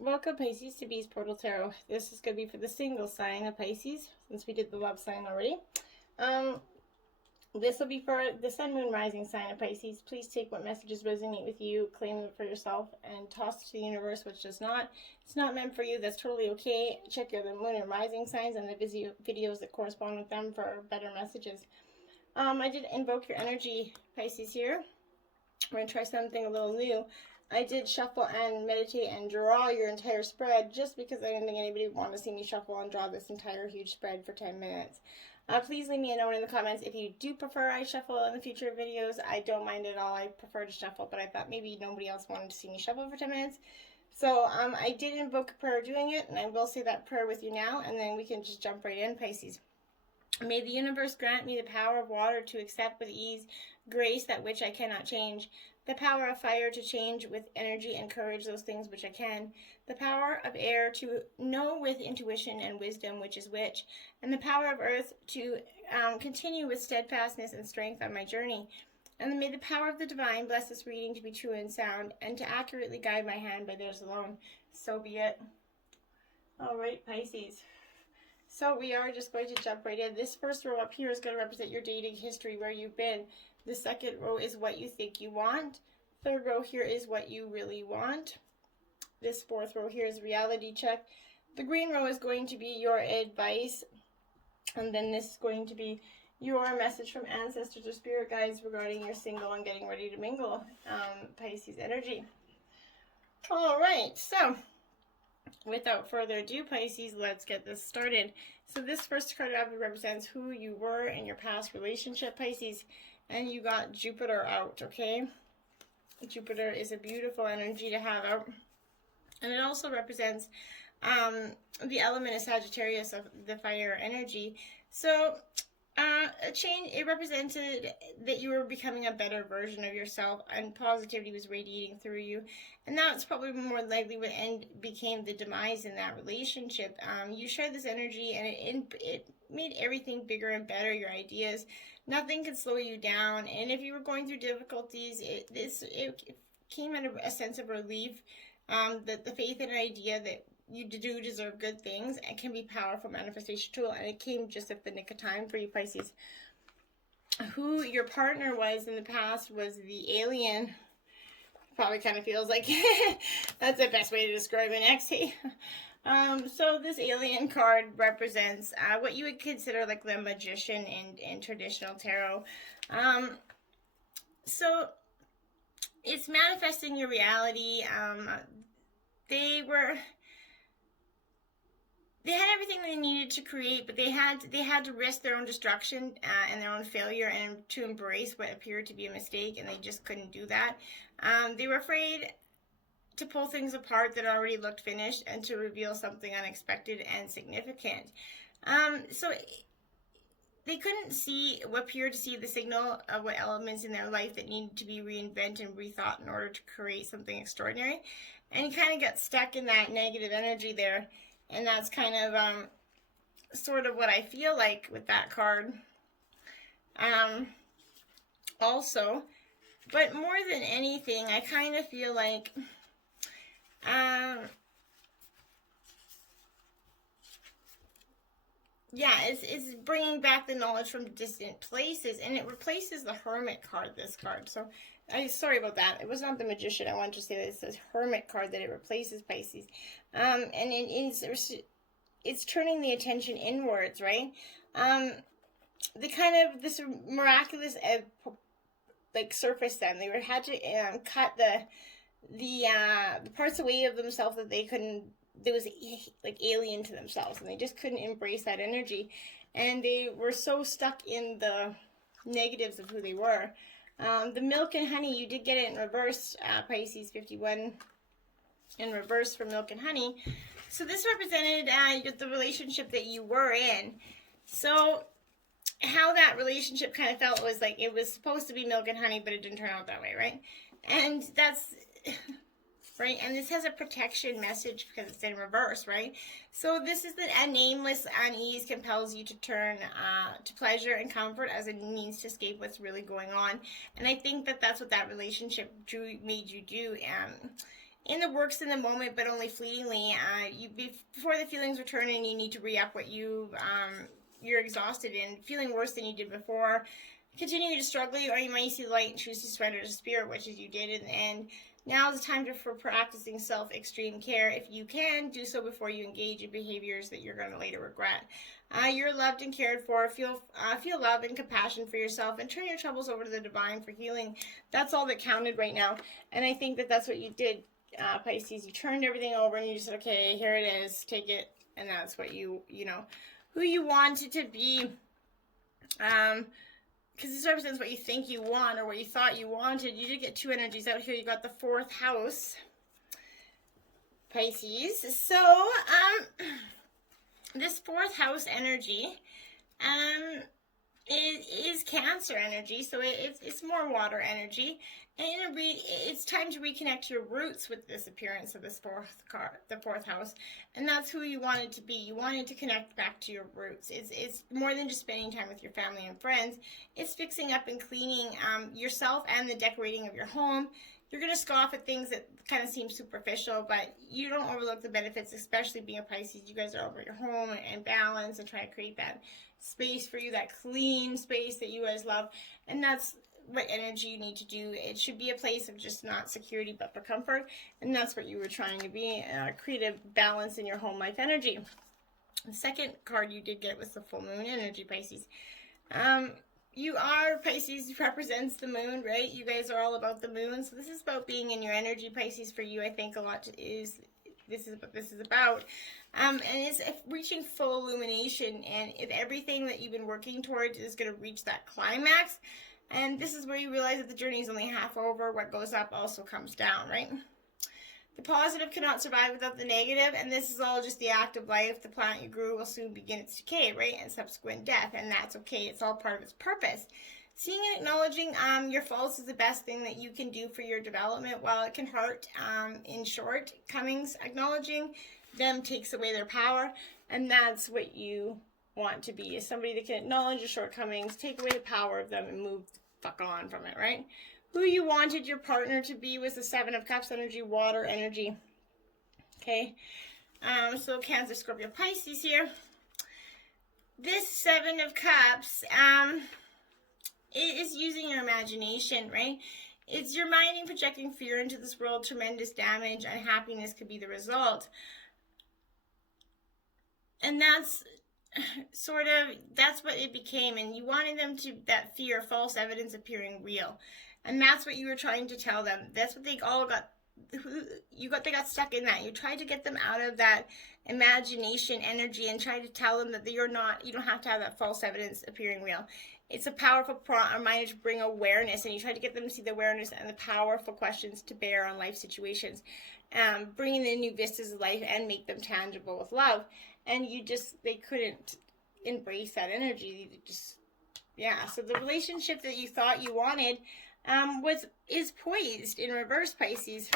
Welcome, Pisces, to Bee's Portal Tarot. This is going to be for the single sign of Pisces, since we did the love sign already. This will be for the Sun, Moon, Rising sign of Pisces. Please take what messages resonate with you, claim them for yourself, and toss it to the universe, which does not. It's not meant for you. That's totally okay. Check your Moon and Rising signs and the videos that correspond with them for better messages. I did invoke your energy, Pisces, here. We're going to try something a little new. I did shuffle and meditate and draw your entire spread just because I didn't think anybody would want to see me shuffle and draw this entire huge spread for 10 minutes. Please leave me a note in the comments if you do prefer I shuffle in the future videos. I don't mind at all. I prefer to shuffle, but I thought maybe nobody else wanted to see me shuffle for 10 minutes. So I did invoke a prayer doing it, and I will say that prayer with you now, and then we can just jump right in, Pisces. May the universe grant me the power of water to accept with ease grace that which I cannot change, the power of fire to change with energy and courage those things which I can, the power of air to know with intuition and wisdom which is which, and the power of earth to continue with steadfastness and strength on my journey. And may the power of the divine bless this reading to be true and sound, and to accurately guide my hand by theirs alone. So be it. All right, Pisces. So we are just going to jump right in. This first row up here is going to represent your dating history, where you've been. The second row is what you think you want. Third row here is what you really want. This fourth row here is reality check. The green row is going to be your advice. And then this is going to be your message from ancestors or spirit guides regarding your single and getting ready to mingle Pisces energy. All right, so without further ado, Pisces, let's get this started. So this first card represents who you were in your past relationship, Pisces, and you got Jupiter out, okay? Jupiter is a beautiful energy to have out, and it also represents the element of Sagittarius, of the fire energy. So a change, it represented that you were becoming a better version of yourself, and positivity was radiating through you, and that's probably more likely what became the demise in that relationship. You shared this energy, and it made everything bigger and better. Your ideas, nothing could slow you down, and if you were going through difficulties, it came at a sense of relief, that the faith in an idea that you do deserve good things and can be a powerful manifestation tool, and it came just at the nick of time for you, Pisces. Who your partner was in the past was the alien. Probably kind of feels like that's the best way to describe an ex. So this alien card represents what you would consider like the magician in traditional tarot. So it's manifesting your reality. They had everything they needed to create, but they had to risk their own destruction and their own failure, and to embrace what appeared to be a mistake, and they just couldn't do that. They were afraid to pull things apart that already looked finished, and to reveal something unexpected and significant. So they couldn't appear to see the signal of what elements in their life that needed to be reinvented and rethought in order to create something extraordinary. And you kind of got stuck in that negative energy there. And that's kind of sort of what I feel like with that card. Also, but more than anything, I kind of feel like yeah, it's bringing back the knowledge from distant places, and it replaces the Hermit card, this card. So, sorry about that. It was not the Magician. I wanted to say that it's this Hermit card that it replaces, Pisces. And it's turning the attention inwards, right? This miraculous like surface them. They had to cut the parts away of themselves that they couldn't. That was like alien to themselves, and they just couldn't embrace that energy, and they were so stuck in the negatives of who they were. The milk and honey, you did get it in reverse, Pisces 51 in reverse for milk and honey. So this represented the relationship that you were in. So how that relationship kind of felt was like it was supposed to be milk and honey, but it didn't turn out that way, right? And that's right, and this has a protection message because it's in reverse, right? So this is that a nameless unease compels you to turn to pleasure and comfort as a means to escape what's really going on. And I think that that's what that relationship made you do. in the works in the moment, but only fleetingly. Before the feelings return and you need to re-up what you're exhausted and feeling worse than you did before. Continue to struggle, or you might see the light and choose to surrender to spirit, which is you did, and now is the time for practicing self-extreme care. If you can, do so before you engage in behaviors that you're going to later regret. You're loved and cared for. Feel love and compassion for yourself, and turn your troubles over to the divine for healing. That's all that counted right now, and I think that that's what you did, Pisces. You turned everything over, and you just said, okay, here it is, take it, and that's what you know, who you wanted to be. Because this represents what you think you want or what you thought you wanted. You did get two energies out here. You got the 4th house, Pisces. So, this 4th house energy is Cancer energy. So it's more water energy. And it's time to reconnect your roots with this appearance of this the 4th house. And that's who you wanted to be. You wanted to connect back to your roots. It's more than just spending time with your family and friends. It's fixing up and cleaning yourself and the decorating of your home. You're going to scoff at things that kind of seem superficial, but you don't overlook the benefits, especially being a Pisces. You guys are over your home and balance and try to create that space for you, that clean space that you guys love. And that's what energy you need to do. It should be a place of just not security but for comfort, and that's what you were trying to be, create a balance in your home life energy. The second card you did get was the full moon energy, Pisces. You are, Pisces represents the moon, right? You guys are all about the moon, so this is about being in your energy, Pisces. For you, I think a lot is this is what this is about. And it's reaching full illumination, and if everything that you've been working towards is going to reach that climax. And this is where you realize that the journey is only half over. What goes up also comes down, right? The positive cannot survive without the negative, and this is all just the act of life. The planet you grew will soon begin its decay, right? And subsequent death, and that's okay. It's all part of its purpose. Seeing and acknowledging your faults is the best thing that you can do for your development. While it can hurt in shortcomings, acknowledging them takes away their power, and that's what you want to be, is somebody that can acknowledge your shortcomings, take away the power of them, and move the fuck on from it, right? Who you wanted your partner to be was the 7 of Cups energy, water energy. Okay, so Cancer, Scorpio, Pisces here. This 7 of Cups is using your imagination, right? It's your mind and projecting fear into this world. Tremendous damage, unhappiness could be the result. And that's that's what it became, and you wanted them to, that fear, false evidence appearing real, and that's what you were trying to tell them. That's what they all got. They got stuck in that. You tried to get them out of that imagination energy and tried to tell them that you don't have to have that false evidence appearing real. It's a powerful reminder to bring awareness, and you try to get them to see the awareness and the powerful questions to bear on life situations, bringing in new vistas of life and make them tangible with love. And they couldn't embrace that energy. So the relationship that you thought you wanted is poised in reverse, Pisces.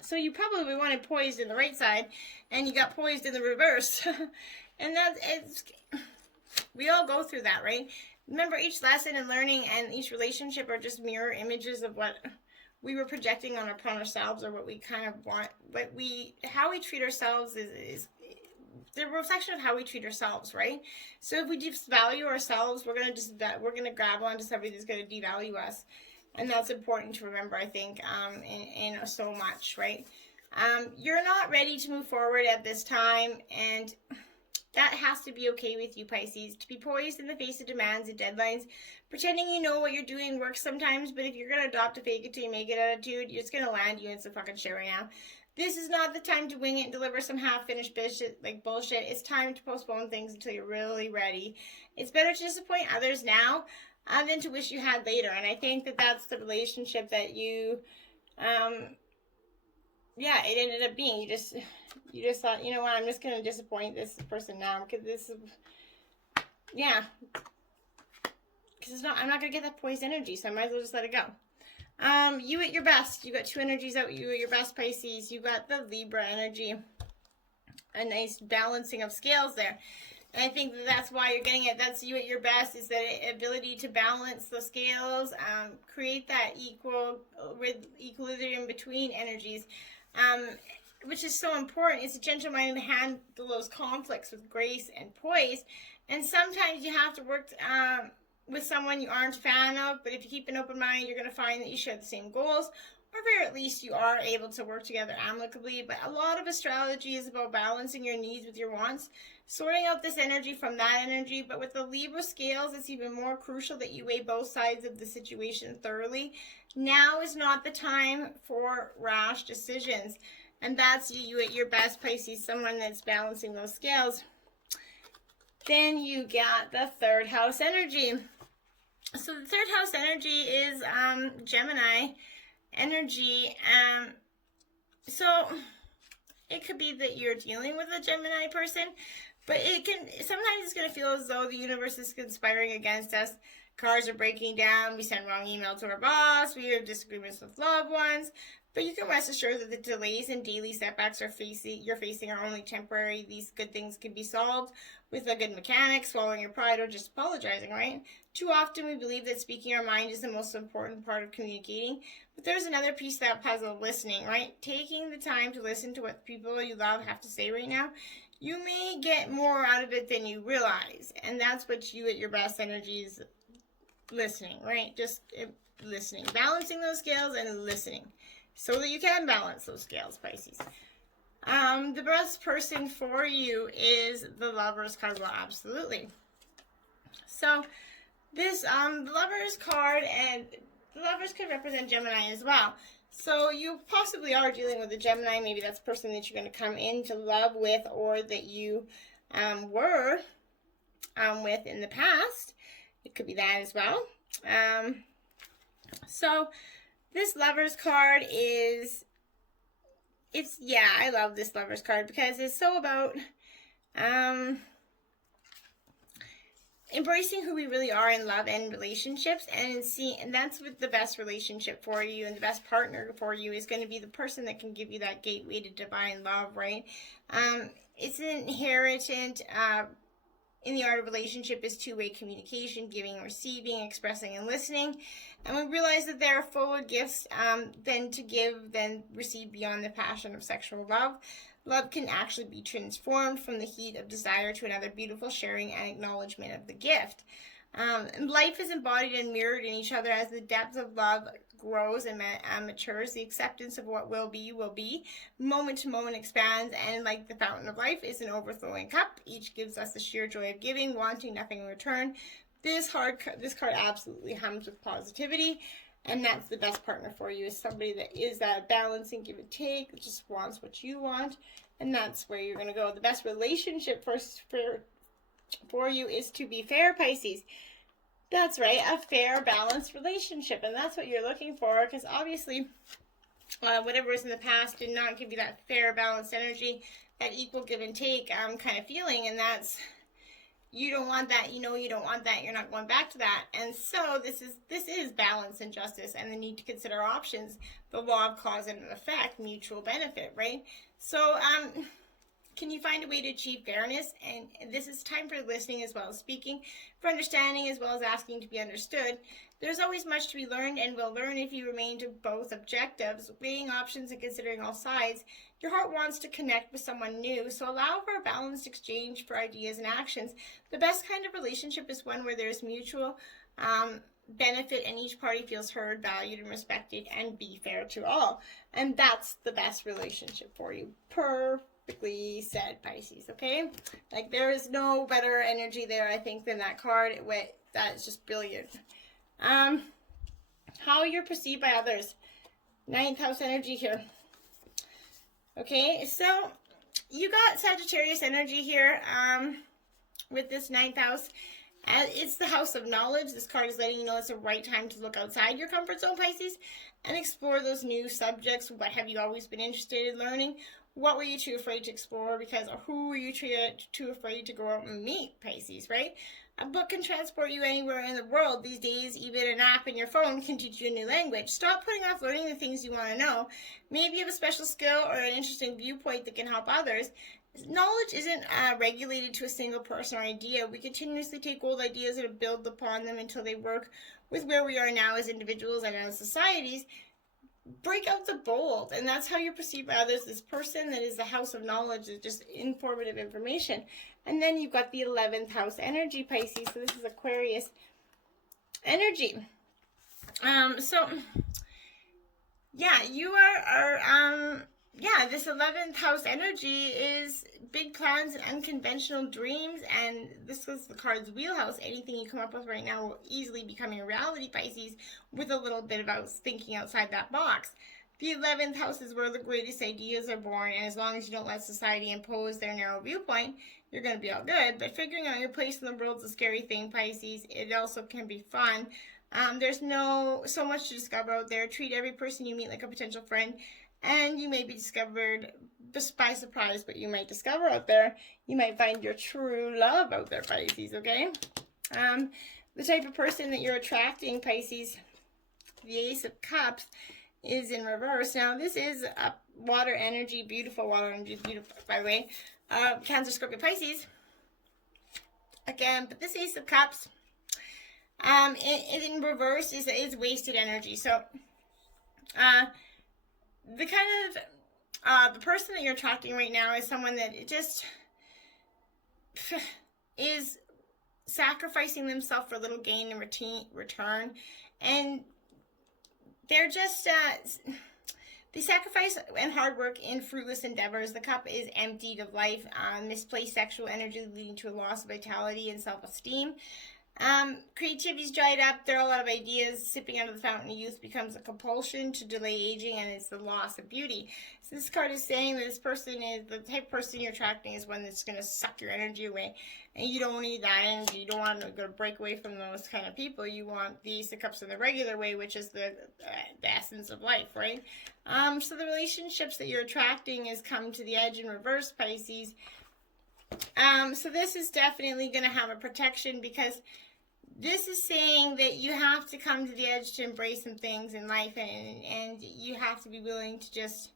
So you probably wanted poised in the right side, and you got poised in the reverse. And we all go through that, right? Remember, each lesson and learning and each relationship are just mirror images of what we were projecting upon ourselves, or what we kind of want. How we treat ourselves is the reflection of how we treat ourselves, right? So if we disvalue ourselves, we're gonna grab onto somebody that's gonna devalue us, and that's important to remember, I think, in so much, right? You're not ready to move forward at this time, and that has to be okay with you, Pisces. To be poised in the face of demands and deadlines, pretending you know what you're doing works sometimes, but if you're gonna adopt a fake it till you make it attitude, it's gonna land you in some fucking shit right now. This is not the time to wing it and deliver some half-finished bullshit. It's time to postpone things until you're really ready. It's better to disappoint others now than to wish you had later. And I think that that's the relationship that you, it ended up being. You just thought, you know what, I'm just going to disappoint this person now. Because I'm not going to get that poised energy, so I might as well just let it go. You at your best. You got two energies out. You at your best, Pisces. You got the Libra energy. A nice balancing of scales there. And I think that's why you're getting it. That's you at your best, is that ability to balance the scales, create that equilibrium between energies. which is so important. It's a gentle mind to handle those conflicts with grace and poise. And sometimes you have to work with someone you aren't a fan of, but if you keep an open mind, you're going to find that you share the same goals, or very at least you are able to work together amicably. But a lot of astrology is about balancing your needs with your wants, sorting out this energy from that energy. But with the Libra scales, it's even more crucial that you weigh both sides of the situation thoroughly. Now is not the time for rash decisions. And that's you at your best, Pisces, someone that's balancing those scales. Then you got the third house energy. So the third house energy is Gemini energy. So it could be that you're dealing with a Gemini person, but sometimes it's going to feel as though the universe is conspiring against us. Cars are breaking down. We send wrong email to our boss. We have disagreements with loved ones. But you can rest assured that the delays and daily setbacks you're facing are only temporary. These good things can be solved with a good mechanic, swallowing your pride, or just apologizing, right? Too often we believe that speaking our mind is the most important part of communicating. But there's another piece of that puzzle, listening, right? Taking the time to listen to what people you love have to say right now. You may get more out of it than you realize. And that's what you at your best energy is, listening, right? Just listening. Balancing those scales and listening, so that you can balance those scales, Pisces. The best person for you is the Lovers card. Well, absolutely. So this the Lovers card, and the Lovers could represent Gemini as well. So you possibly are dealing with a Gemini. Maybe that's the person that you're going to come into love with, or that you were with in the past. It could be that as well. So this Lovers card I love this Lovers card because it's so about embracing who we really are in love and relationships, and that's what the best relationship for you and the best partner for you is going to be, the person that can give you that gateway to divine love, right? It's an inherent in the art of relationship is two-way communication, giving and receiving, expressing and listening. And we realize that there are fuller gifts than to give, than receive beyond the passion of sexual love. Love can actually be transformed from the heat of desire to another beautiful sharing and acknowledgement of the gift. And life is embodied and mirrored in each other as the depth of love grows and matures. The acceptance of what will be. Moment to moment expands, and like the fountain of life is an overflowing cup. Each gives us the sheer joy of giving, wanting nothing in return. This card absolutely hums with positivity, and that's the best partner for you, is somebody that is that balancing give and take, that just wants what you want, and that's where you're going to go. The best relationship for you is to be fair, Pisces. That's right, a fair, balanced relationship, and that's what you're looking for, because obviously whatever was in the past did not give you that fair, balanced energy, that equal give and take kind of feeling, and that's, you don't want that, you don't want that, you're not going back to that. And so this is balance and justice, and the need to consider options, the law of cause and effect, mutual benefit, right? So can you find a way to achieve fairness? And this is time for listening as well as speaking, for understanding as well as asking to be understood. There's always much to be learned, and will learn if you remain to both objectives, weighing options and considering all sides. Your heart wants to connect with someone new, so allow for a balanced exchange for ideas and actions. The best kind of relationship is one where there's mutual benefit and each party feels heard, valued, and respected, and be fair to all. And that's the best relationship for you. Perfectly said, Pisces, okay? Like, there is no better energy there, I think, than that card. That is just brilliant. How you're perceived by others. 9th house energy here. Okay, so you got Sagittarius energy here with this 9th house. It's the house of knowledge. This card is letting you know it's the right time to look outside your comfort zone, Pisces, and explore those new subjects. What have you always been interested in learning? What were you too afraid to explore? Or who were you too afraid to go out and meet, Pisces, right? A book can transport you anywhere in the world. These days, even an app in your phone can teach you a new language. Stop putting off learning the things you want to know. Maybe you have a special skill or an interesting viewpoint that can help others. Knowledge isn't regulated to a single person or idea. We continuously take old ideas and build upon them until they work with where we are now as individuals and as societies. break out the bold, and that's how you're perceived by others. This person that is the house of knowledge is just informative information. And then you've got the 11th house energy, Pisces. So this is Aquarius energy. So yeah, you are this 11th house energy is big plans and unconventional dreams, and this is the card's wheelhouse. Anything you come up with right now will easily become a reality, Pisces, with a little bit about thinking outside that box. The 11th house is where the greatest ideas are born, and as long as you don't let society impose their narrow viewpoint, you're going to be all good. But figuring out your place in the world is a scary thing, Pisces. It also can be fun. There's so much to discover out there. Treat every person you meet like a potential friend, and you may be discovered by surprise, but you might discover out there. You might find your true love out there, Pisces, okay? The type of person that you're attracting, Pisces, the Ace of Cups, is in reverse. Now, this is a water energy, beautiful water energy, beautiful, by the way. Cancer, Scorpio, Pisces. Again, but this Ace of Cups, in reverse is wasted energy. So, the kind of, the person that you're attracting right now is someone that just is sacrificing themselves for a little gain and return. And they're just, they sacrifice and hard work in fruitless endeavors. The cup is emptied of life, misplaced sexual energy leading to a loss of vitality and self-esteem. Creativity's dried up. There are a lot of ideas. Sipping out of the fountain of youth becomes a compulsion to delay aging, and it's the loss of beauty. So this card is saying that this person is, the type of person you're attracting is one that's going to suck your energy away. And you don't need that energy. You don't want to go break away from those kind of people. You want the Ace of Cups in the regular way, which is the essence of life, right? So the relationships that you're attracting is come to the edge in reverse, Pisces. So this is definitely going to have a protection, because this is saying that you have to come to the edge to embrace some things in life, and you have to be willing to just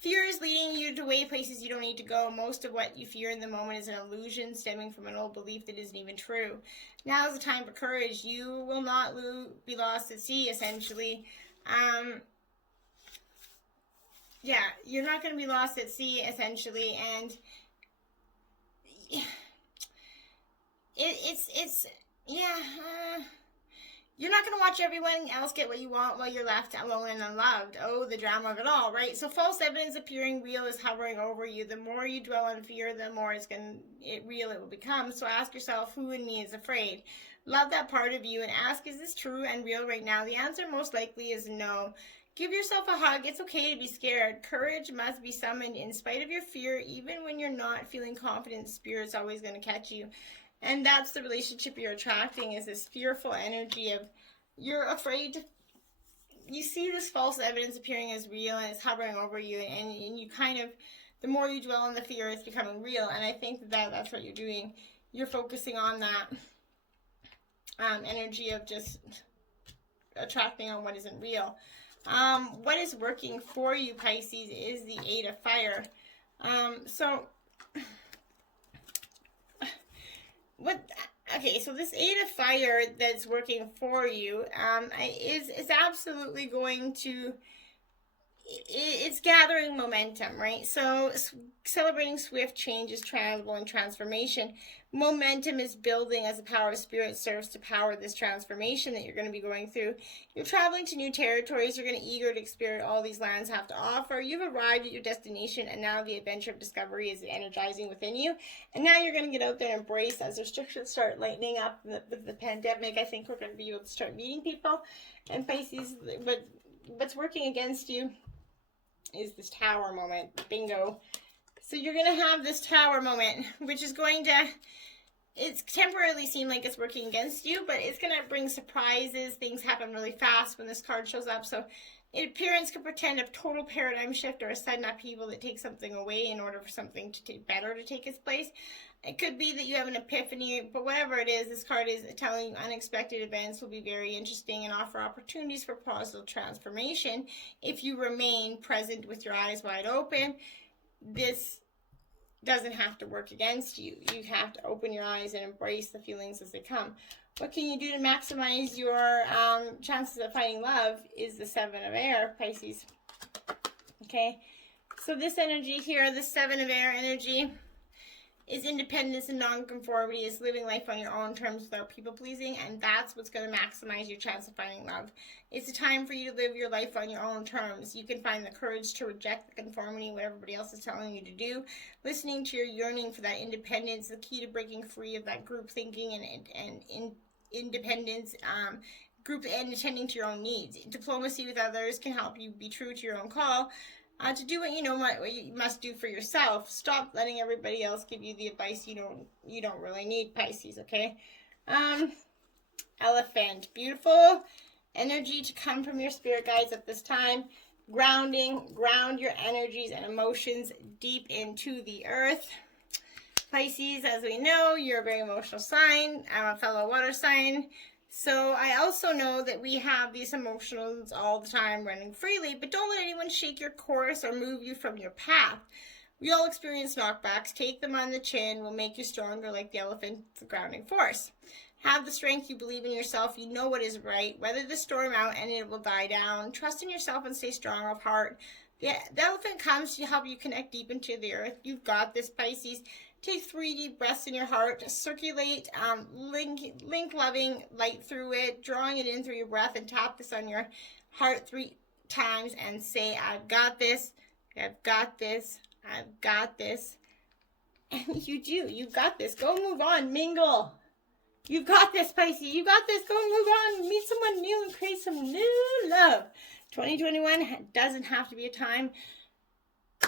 fear is leading you to way places you don't need to go. Most of what you fear in the moment is an illusion stemming from an old belief that isn't even true. Now is the time for courage. You will not be lost at sea, essentially. Yeah, you're not going to be lost at sea, essentially, and you're not going to watch everyone else get what you want while you're left alone and unloved. Oh, the drama of it all, right? So false evidence appearing real is hovering over you. The more you dwell on fear, the more real it will become. So ask yourself, who in me is afraid? Love that part of you and ask, is this true and real right now? The answer most likely is no. Give yourself a hug. It's okay to be scared. Courage must be summoned in spite of your fear. Even when you're not feeling confident, Spirit's always going to catch you. And that's the relationship you're attracting, is this fearful energy of you're afraid to, you see this false evidence appearing as real and it's hovering over you, and you kind of, the more you dwell on the fear, it's becoming real. And I think that's what you're doing. You're focusing on that energy of just attracting on what isn't real. What is working for you, Pisces, is the 8 of Fire. So this 8 of Fire that's working for you is absolutely going to, it's gathering momentum, right? So celebrating swift changes, travel, and transformation. Momentum is building as the power of Spirit serves to power this transformation that you're going to be going through. You're traveling to new territories. You're going to be eager to experience all these lands have to offer. You've arrived at your destination, and now the adventure of discovery is energizing within you. And now you're going to get out there and embrace as restrictions start lightening up with the pandemic. I think we're going to be able to start meeting people. And Pisces, what's working against you is this Tower moment. Bingo. So you're going to have this Tower moment, which is going to, it's temporarily seem like it's working against you, but it's going to bring surprises. Things happen really fast when this card shows up. So appearance could pretend a total paradigm shift or a sudden upheaval that takes something away in order for something to better to take its place. It could be that you have an epiphany, but whatever it is, this card is telling you unexpected events will be very interesting and offer opportunities for positive transformation if you remain present with your eyes wide open. This doesn't have to work against you. You have to open your eyes and embrace the feelings as they come. What can you do to maximize your chances of finding love is the 7 of air, Pisces. Okay, so this energy here, the 7 of air energy, is independence and non-conformity, is living life on your own terms without people-pleasing, and that's what's going to maximize your chance of finding love. It's a time for you to live your life on your own terms. You can find the courage to reject the conformity, what everybody else is telling you to do. Listening to your yearning for that independence, the key to breaking free of that group thinking and independence, group and attending to your own needs. Diplomacy with others can help you be true to your own call. To do what you know what you must do for yourself. Stop letting everybody else give you the advice you don't really need, Pisces, okay? Elephant. Beautiful energy to come from your spirit guides at this time. Grounding. Ground your energies and emotions deep into the earth. Pisces, as we know, you're a very emotional sign. I'm a fellow water sign. So I also know that we have these emotions all the time running freely, but don't let anyone shake your course or move you from your path. We all experience knockbacks. Take them on the chin will make you stronger like the elephant, the grounding force. Have the strength, you believe in yourself, you know what is right. Weather the storm out and it will die down. Trust in yourself and stay strong of heart. The elephant comes to help you connect deep into the earth. You've got this, Pisces. Take 3 deep breaths in your heart. Circulate, link loving light through it, drawing it in through your breath, and tap this on your heart 3 times and say, I've got this, I've got this, I've got this. And you do. You've got this. Go move on. Mingle. You've got this, Pisces. You got this. Go move on. Meet someone new and create some new love. 2021 doesn't have to be a time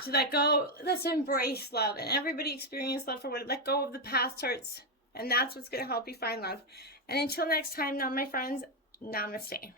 to let go. Let's embrace love, and everybody experience love for what it. Let go of the past hurts, and that's what's going to help you find love. And until next time, now, my friends, namaste.